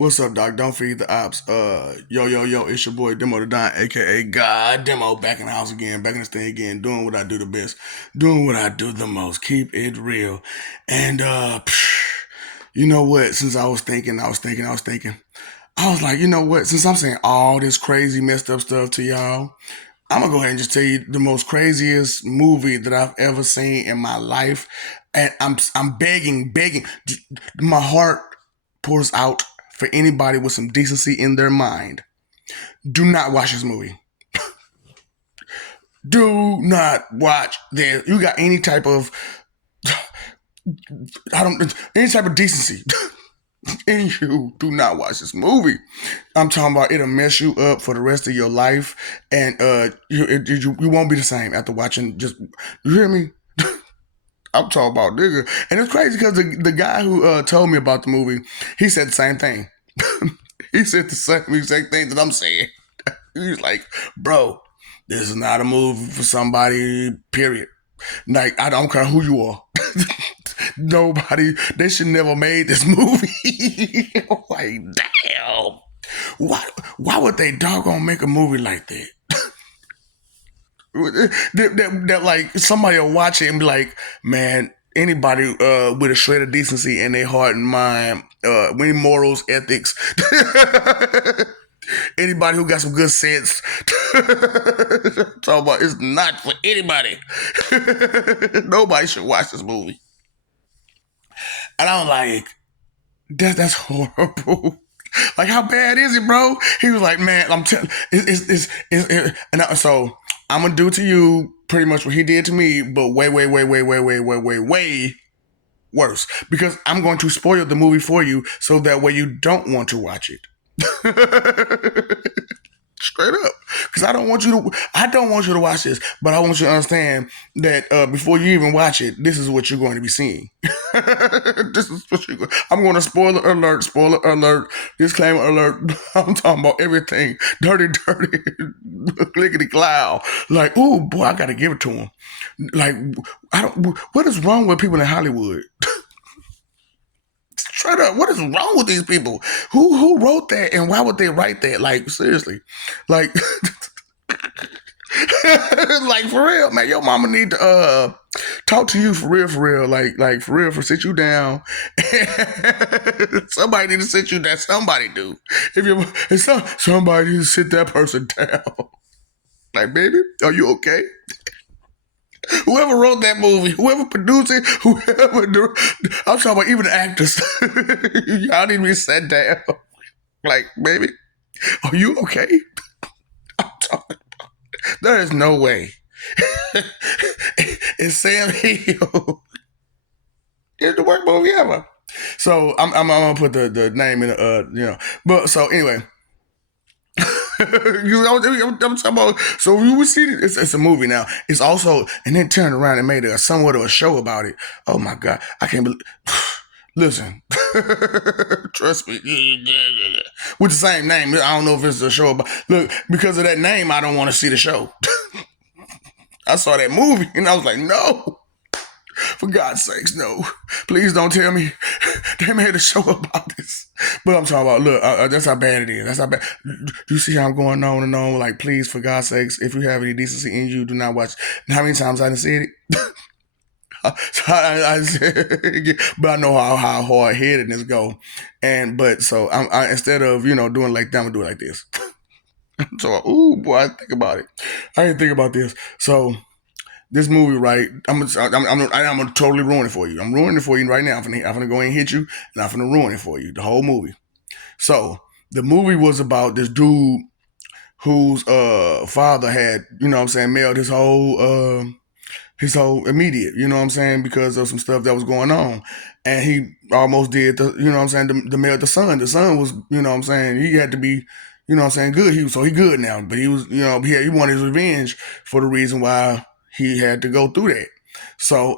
What's up, Doc? Don't feed the ops. Yo, it's your boy Demo the Don, aka God Demo, back in the house again, back in this thing again, doing what I do the best, doing what I do the most, keep it real. And you know what? Since I was like, you know what? Since I'm saying all this crazy messed up stuff to y'all, I'm gonna go ahead and just tell you the most craziest movie that I've ever seen in my life. And I'm begging. My heart pours out for anybody with some decency in their mind. Do not watch this movie. Do not watch this. You got any type of decency. And you do not watch this movie. I'm talking about it'll mess you up for the rest of your life, and you won't be the same after watching. Just you hear me? I'm talking about nigga, and it's crazy because the guy who told me about the movie, he said the same thing. He said the same exact thing that I'm saying. He's like, bro, this is not a movie for somebody. Period. Like I don't care who you are. Nobody. They should never made this movie. Like damn. Why? Why would they doggone make a movie like that? That like somebody will watch it and be like, man, anybody with a shred of decency in their heart and mind, with morals, ethics, anybody who got some good sense, talk about it's not for anybody. Nobody should watch this movie. And I'm like, that's horrible. Like, how bad is it, bro? He was like, man, I'm telling, so I'm gonna do to you pretty much what he did to me, but way worse. Because I'm going to spoil the movie for you, so that way you don't want to watch it. Straight up, because I don't want you to watch this, but I want you to understand that before you even watch it, this is what you're going to be seeing. This is what I'm going to spoiler alert, disclaimer alert. I'm talking about everything, dirty, clickety cloud. Like, oh boy, I got to give it to him. Like, I don't. What is wrong with people in Hollywood? Straight up, what is wrong with these people? Who wrote that and why would they write that? Like seriously, like, like for real, man. Your mama need to talk to you for real, like for real, for sit you down. Somebody need to sit you down. Somebody do. Somebody need to sit that person down. Like, baby, are you okay? Whoever wrote that movie, whoever produced it, I'm talking about even the actors. Y'all need to be sat down. Like, baby, are you okay? I'm talking about, there is no way. It's Sam Hill. It's the worst movie ever. So I'm gonna put the name in But so anyway. I'm talking about, so we would see it. It's a movie now. It's also, and then turned around and made somewhat of a show about it. Oh my god, I can't believe. Listen, trust me, with the same name. I don't know if it's a show about. Look, because of that name, I don't want to see the show. I saw that movie and I was like, no. For God's sakes, no. Please don't tell me they made a show about this. But I'm talking about, look, that's how bad it is. That's how bad. Do you see how I'm going on and on? Like, please, for God's sakes, if you have any decency in you, do not watch. And how many times I done said it? But I know how hard headed this go. But so instead of, doing like that, I'm going to do it like this. So, ooh, boy, I think about it. I didn't think about this. So, this movie, right? I'm gonna totally ruin it for you. I'm ruining it for you right now. I'm gonna go and hit you, and I'm gonna ruin it for you. The whole movie. So the movie was about this dude whose father had, mailed his whole immediate, because of some stuff that was going on, and he almost did the mail the son. The son was, he had to be. Good. He good now, but he was, he wanted his revenge for the reason why he had to go through that. So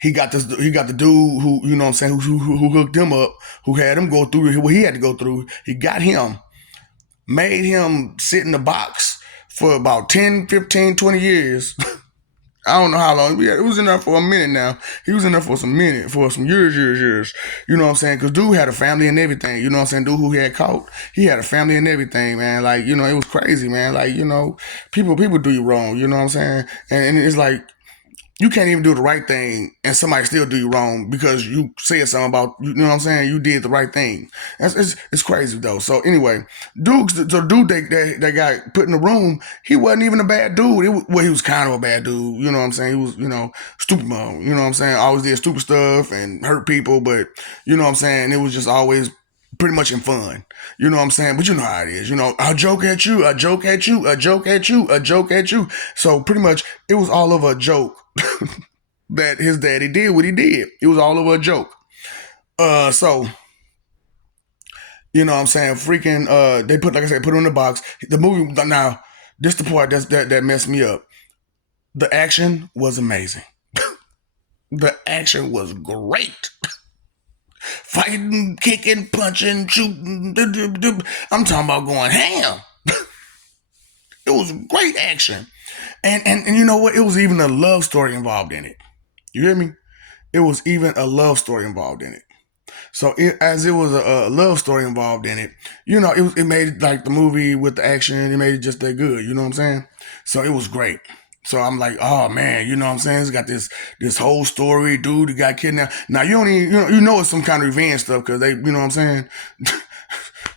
he got the dude who, who hooked him up, who had him go through what he had to go through. He got him, made him sit in the box for about 10, 15, 20 years I don't know how long. It was in there for a minute now. He was in there for some years. You know what I'm saying? Because dude had a family and everything. You know what I'm saying? Dude who he had caught, he had a family and everything, man. Like, it was crazy, man. Like, people do you wrong. You know what I'm saying? And it's like, you can't even do the right thing and somebody still do you wrong because you said something about, you know what I'm saying, you did the right thing. It's crazy though. So anyway, dude that got put in the room, he wasn't even a bad dude. He was kind of a bad dude. You know what I'm saying? He was, stupid mom. You know what I'm saying? Always did stupid stuff and hurt people, but you know what I'm saying? It was just always pretty much in fun. You know what I'm saying? But you know how it is. A joke at you, a joke at you, a joke at you, a joke at you. So pretty much it was all of a joke that his daddy did what he did. It was all over a joke. So you know what I'm saying? Freaking they put, like I said, put it in the box. The movie now, this the part that messed me up. The action was amazing. The action was great. Fighting, kicking, punching, shooting. I'm talking about going ham. It was great action. And you know what? It was even a love story involved in it. You hear me? It was even a love story involved in it. So as it was a love story involved in it, it made like the movie with the action, it made it just that good. You know what I'm saying? So it was great. So I'm like, oh man, you know what I'm saying? It's got this whole story, dude who got kidnapped. Now you don't even, it's some kind of revenge stuff because they, you know what I'm saying?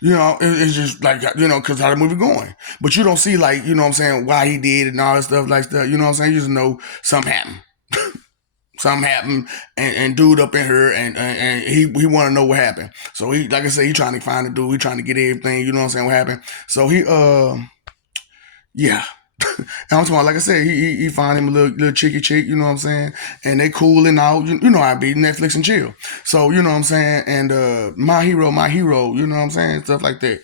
It's just like, because how the movie going. But you don't see like, you know what I'm saying, why he did and all that stuff like that. You know what I'm saying? You just know something happened. Something happened and dude up in her and he want to know what happened. So he, like I said, he trying to find the dude. He trying to get everything. You know what I'm saying? What happened? So he yeah. And I'm talking about, like I said, he find him a little chicky chick, you know what I'm saying? And they cooling out, you know how I be, Netflix and chill. So, you know what I'm saying? And my hero, you know what I'm saying? Stuff like that.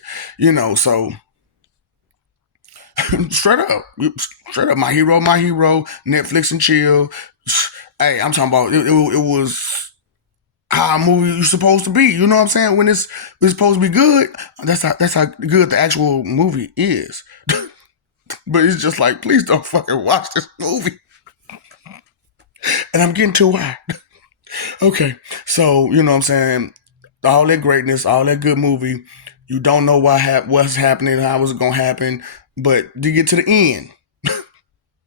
So straight up, my hero, Netflix and chill. Hey, I'm talking about it was how a movie is supposed to be. You know what I'm saying? When it's supposed to be good, that's how good the actual movie is. But it's just like, please don't fucking watch this movie. And I'm getting too high. Okay, so you know what I'm saying? All that greatness, all that good movie. You don't know what's happening, how it's gonna happen, but you get to the end.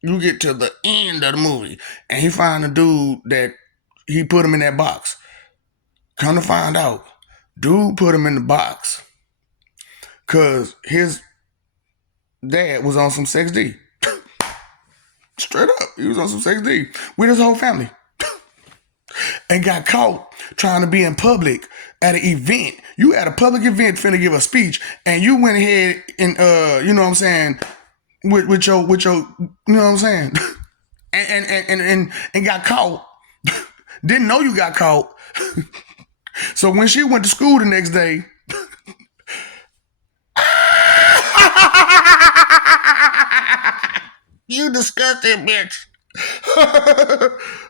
You get to the end of the movie, and he find a dude that he put him in that box. Come to find out, dude put him in the box because his dad was on some sex D. Straight up, he was on some sex D with his whole family. And got caught trying to be in public at an event. You at a public event finna give a speech, and you went ahead and you know what I'm saying, with your you know what I'm saying, and got caught. Didn't know you got caught. So when she went to school the next day, you disgusting bitch.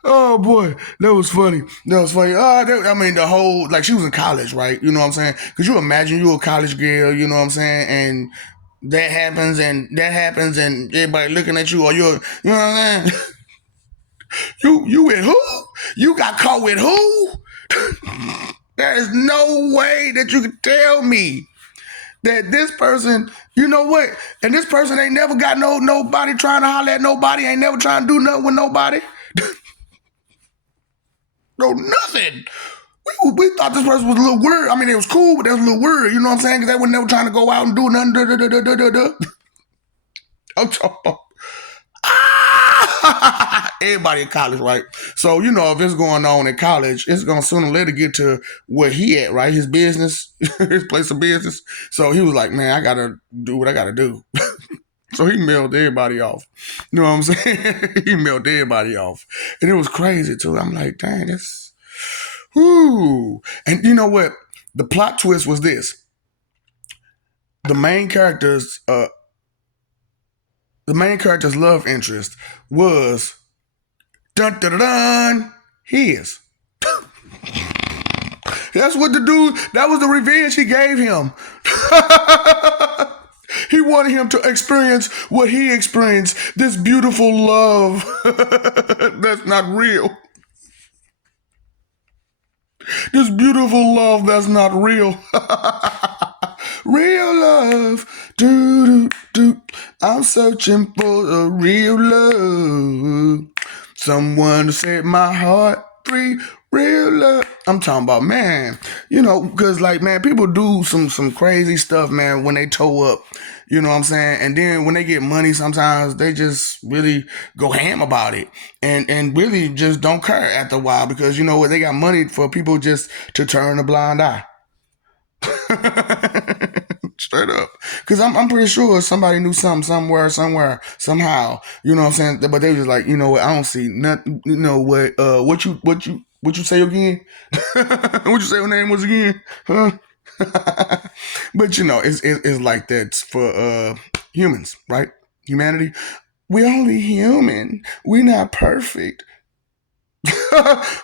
Oh boy, that was funny. I mean, the whole, like, she was in college, right? You know what I'm saying? Could you imagine you a college girl? You know what I'm saying? And that happens, and everybody looking at you, or you know what I'm saying? You with who? You got caught with who? There is no way that you can tell me that this person, you know what? And this person ain't never got nobody trying to holler at nobody, ain't never trying to do nothing with nobody. No, nothing. We thought this person was a little weird. I mean, it was cool, but that was a little weird. You know what I'm saying? Because they were never trying to go out and do nothing. I'm talking about. Everybody in college, right? So, if it's going on in college, it's going to sooner or later get to where he at, right? His business, his place of business. So he was like, man, I got to do what I got to do. So he mailed everybody off. You know what I'm saying? He mailed everybody off. And it was crazy, too. I'm like, dang, that's... Whoo. And you know what? The plot twist was this. The main character's love interest was dun dun dun, dun his. That's what the dude, that was the revenge he gave him. He wanted him to experience what he experienced, this beautiful love that's not real. This beautiful love that's not real. Real love. Do, do, do. I'm searching for a real love. Someone to set my heart free. Real love. I'm talking about, man, because like, man, people do some crazy stuff, man, when they toe up. You know what I'm saying? And then when they get money, sometimes they just really go ham about it and really just don't care after a while because you know what? They got money for people just to turn a blind eye. Straight up. Because I'm pretty sure somebody knew something somewhere, somehow. You know what I'm saying? But they was like, you know what? I don't see nothing. You know what you say again? What you say your name was again? Huh? But it's like that for humans, right? Humanity. We're only human. We're not perfect.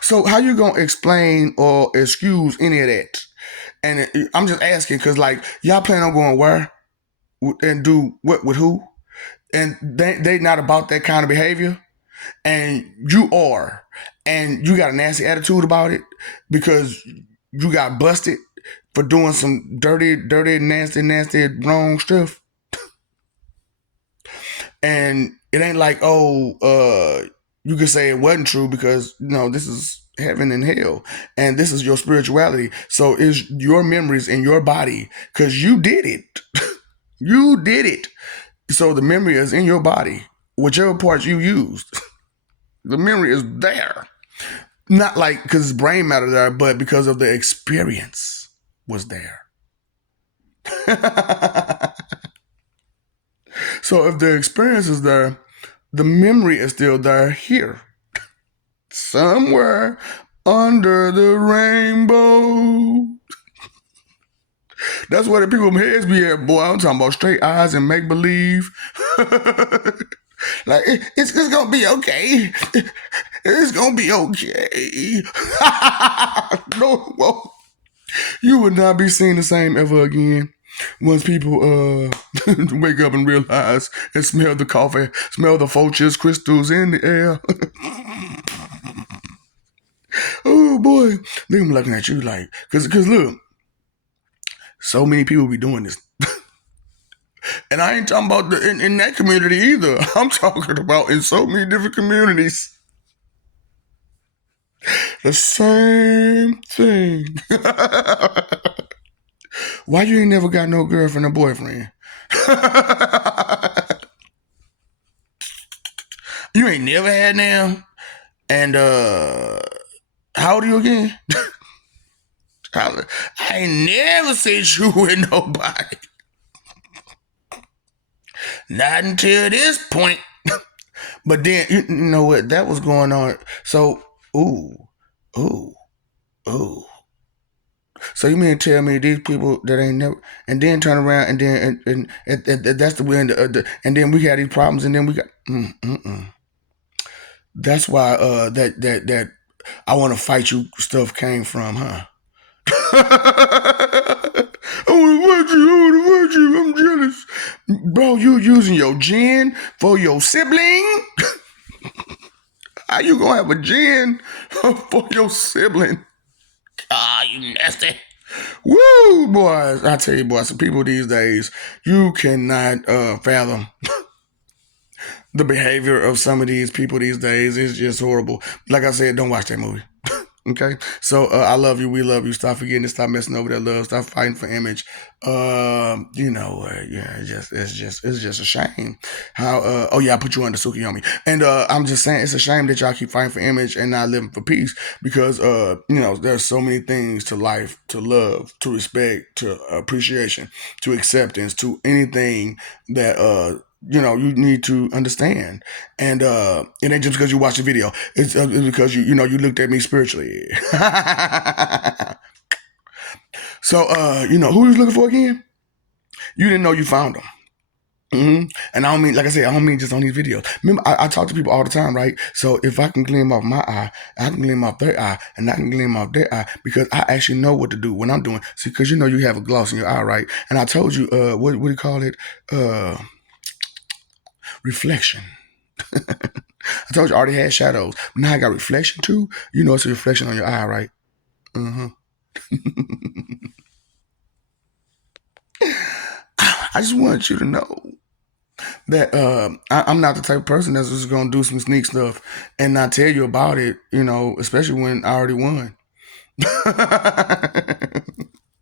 So how you gonna explain or excuse any of that? And I'm just asking because, like, y'all plan on going where and do what with who? And they not about that kind of behavior. And you are. And you got a nasty attitude about it because you got busted for doing some dirty, nasty, wrong stuff. And it ain't like, you can say it wasn't true because, this is heaven and hell. And this is your spirituality. So it's your memories in your body because you did it. You did it. So the memory is in your body. Whichever parts you used, the memory is there. Not like because it's brain matter there, but because of the experience was there. So if the experience is there, the memory is still there here. Somewhere under the rainbow. That's where the people's heads be at, boy. I'm talking about straight eyes and make believe. Like, it's gonna be okay. It's gonna be okay. No, well, you would not be seen the same ever again. Once people wake up and realize and smell the coffee, smell the Folgers crystals in the air. Oh boy, they're gonna be looking at you like, cause look, so many people be doing this. And I ain't talking about in that community either. I'm talking about in so many different communities. The same thing. Why you ain't never got no girlfriend or boyfriend? You ain't never had them? And how old are you again? I ain't never seen you with nobody. Not until this point. But then, you know what? That was going on. So, ooh. So you mean to tell me these people that ain't never, and then turn around and then, and that's the way, and then we had these problems and then we got, That's why that I want to fight you stuff came from, huh? I want to fight you, I'm jealous. Bro, you using your gin for your sibling? How you gonna have a gin for your sibling? Ah, you nasty. Woo, boys. I tell you, boys, some people these days, you cannot fathom the behavior of some of these people these days. Is just horrible. Like I said, don't watch that movie. Okay, so I love you. We love you. Stop forgetting to stop messing over that love. Stop fighting for image. Yeah, it's just a shame how. Oh yeah, I put you under Tsukiyomi, and I'm just saying it's a shame that y'all keep fighting for image and not living for peace because there's so many things to life, to love, to respect, to appreciation, to acceptance, to anything that you need to understand. And it ain't just because you watch the video. It's because you looked at me spiritually. So who you was looking for again? You didn't know you found them. And I don't mean, like I said, I don't mean just on these videos. Remember, I talk to people all the time, right? So if I can gleam off my eye, I can gleam off their eye, and I can gleam off their eye because I actually know what to do when I'm doing. See, because you know you have a gloss in your eye, right? And I told you, what do you call it? Uh, reflection. I told you I already had shadows. But now I got reflection too. You know it's a reflection on your eye, right? Uh-huh. I just want you to know that I'm not the type of person that's just gonna do some sneak stuff and not tell you about it, you know, especially when I already won.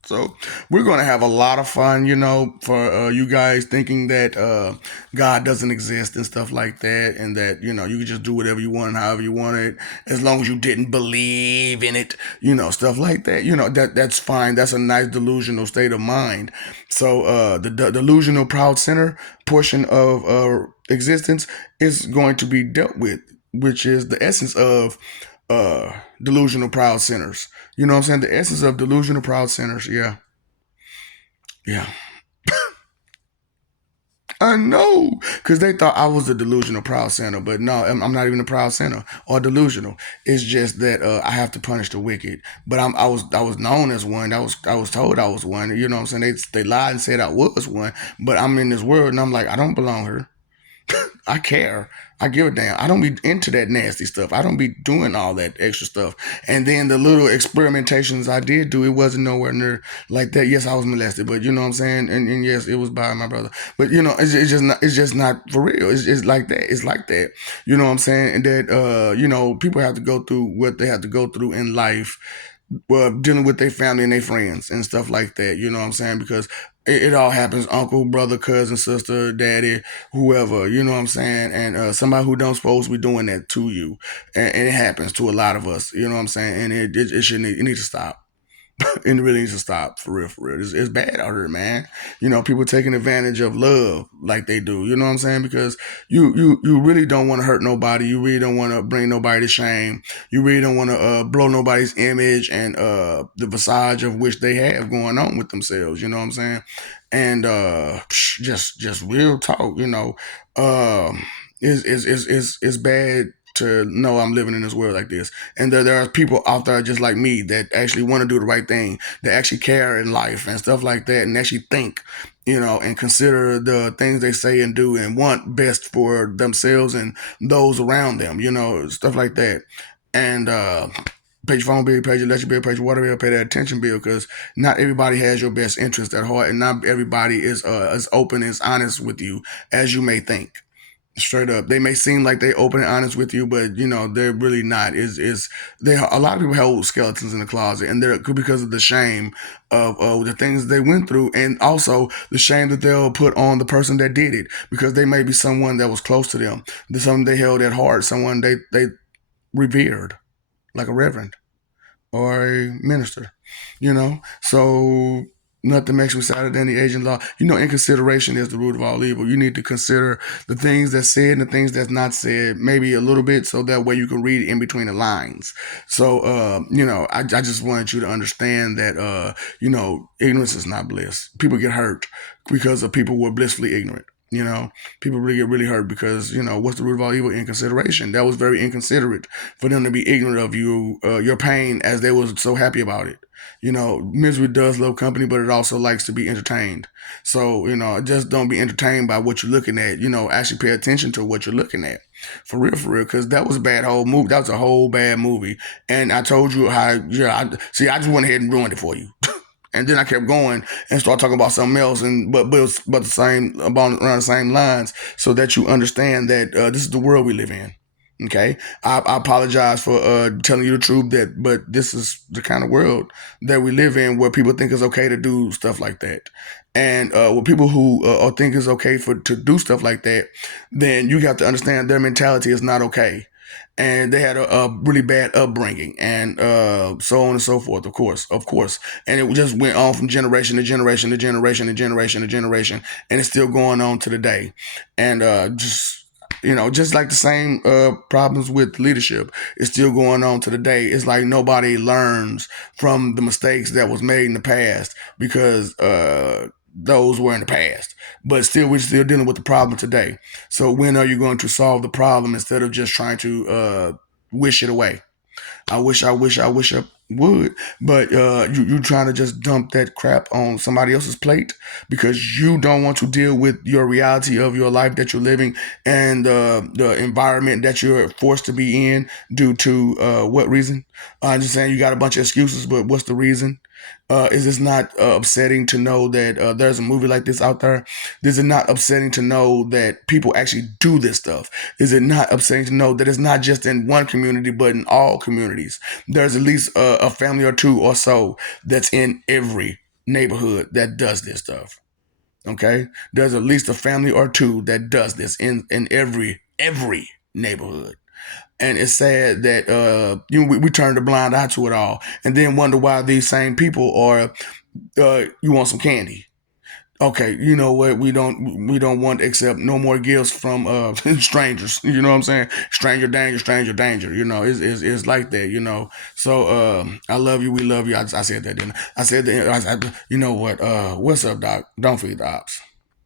So we're going to have a lot of fun, you know, for you guys thinking that God doesn't exist and stuff like that, and that you know you can just do whatever you want and however you want it, as long as you didn't believe in it, you know, stuff like that. You know that's fine. That's a nice delusional state of mind. So the delusional proud center portion of existence is going to be dealt with, which is the essence of delusional proud sinners. You know what I'm saying? The essence of delusional proud sinners. Yeah. Yeah. I know, because they thought I was a delusional proud sinner, but no, I'm not even a proud sinner or delusional. It's just that I have to punish the wicked. But I was known as one. I was told I was one. You know what I'm saying? They lied and said I was one. But I'm in this world, and I'm like I don't belong here. I care. I give a damn. I don't be into that nasty stuff. I don't be doing all that extra stuff. And then the little experimentations I did do, it wasn't nowhere near like that. Yes, I was molested, but you know what I'm saying. And yes, it was by my brother. But you know, it's just not. It's just not for real. It's like that. It's like that. You know what I'm saying. And that you know, people have to go through what they have to go through in life, dealing with their family and their friends and stuff like that. You know what I'm saying? Because it all happens: uncle, brother, cousin, sister, daddy, whoever. You know what I'm saying? And somebody who don't supposed to be doing that to you, and it happens to a lot of us. You know what I'm saying? And it should need, it needs to stop. It really needs to stop for real, for real. It's bad out here, man. You know, people taking advantage of love like they do. You know what I'm saying? Because you really don't want to hurt nobody. You really don't want to bring nobody to shame. You really don't want to blow nobody's image and the visage of which they have going on with themselves. You know what I'm saying? And just real talk. You know, is bad to know I'm living in this world like this. And there are people out there just like me that actually want to do the right thing, that actually care in life and stuff like that, and actually think, you know, and consider the things they say and do and want best for themselves and those around them, you know, stuff like that. And pay your phone bill, pay your electric bill, pay your water bill, pay that attention bill, because not everybody has your best interest at heart, and not everybody is as open and as honest with you as you may think. Straight up, they may seem like they open and honest with you, but you know they're really not. Is they a lot of people hold skeletons in the closet, and they're because of the shame of the things they went through, and also the shame that they'll put on the person that did it, because they may be someone that was close to them, someone they held at heart, someone they revered, like a reverend or a minister, you know. So nothing makes me sadder than the Asian law. You know, inconsideration is the root of all evil. You need to consider the things that's said and the things that's not said, maybe a little bit, so that way you can read in between the lines. So, you know, I just wanted you to understand that, you know, ignorance is not bliss. People get hurt because of people who are blissfully ignorant. You know, people really get really hurt because, you know, what's the root of all evil? Inconsideration. That was very inconsiderate for them to be ignorant of you, your pain, as they was so happy about it. You know, misery does love company, but it also likes to be entertained. So, you know, just don't be entertained by what you're looking at. You know, actually pay attention to what you're looking at. For real, because that was a bad whole movie. That was a whole bad movie. And I told you how, yeah, see, I just went ahead and ruined it for you. And then I kept going and started talking about something else, and but the same about around the same lines, so that you understand that this is the world we live in. Okay, I apologize for telling you the truth, that, but this is the kind of world that we live in, where people think it's okay to do stuff like that, and with people who think it's okay for to do stuff like that, then you have to understand their mentality is not okay, and they had a really bad upbringing, and so on and so forth. Of course, and it just went on from generation to generation to generation to generation to generation, and it's still going on to the day. And just, you know, just like the same problems with leadership, it's still going on to the day. It's like nobody learns from the mistakes that was made in the past, because those were in the past. But still, we're still dealing with the problem today. So when are you going to solve the problem instead of just trying to wish it away? I wish I would, but you trying to just dump that crap on somebody else's plate because you don't want to deal with your reality of your life that you're living and the environment that you're forced to be in due to what reason? I'm just saying you got a bunch of excuses, but what's the reason? Is this not upsetting to know that there's a movie like this out there? Is it not upsetting to know that people actually do this stuff? Is it not upsetting to know that it's not just in one community, but in all communities? There's at least a family or two or so that's in every neighborhood that does this stuff. Okay, there's at least a family or two that does this in every neighborhood. And it's sad that we turn a blind eye to it all, and then wonder why these same people are. You want some candy? Okay, you know what? We don't want to accept no more gifts from strangers. You know what I'm saying? Stranger danger, stranger danger. It's like that. So I love you. We love you. I said that. Didn't I? I said that. You know what? What's up, Doc? Don't feed the ops.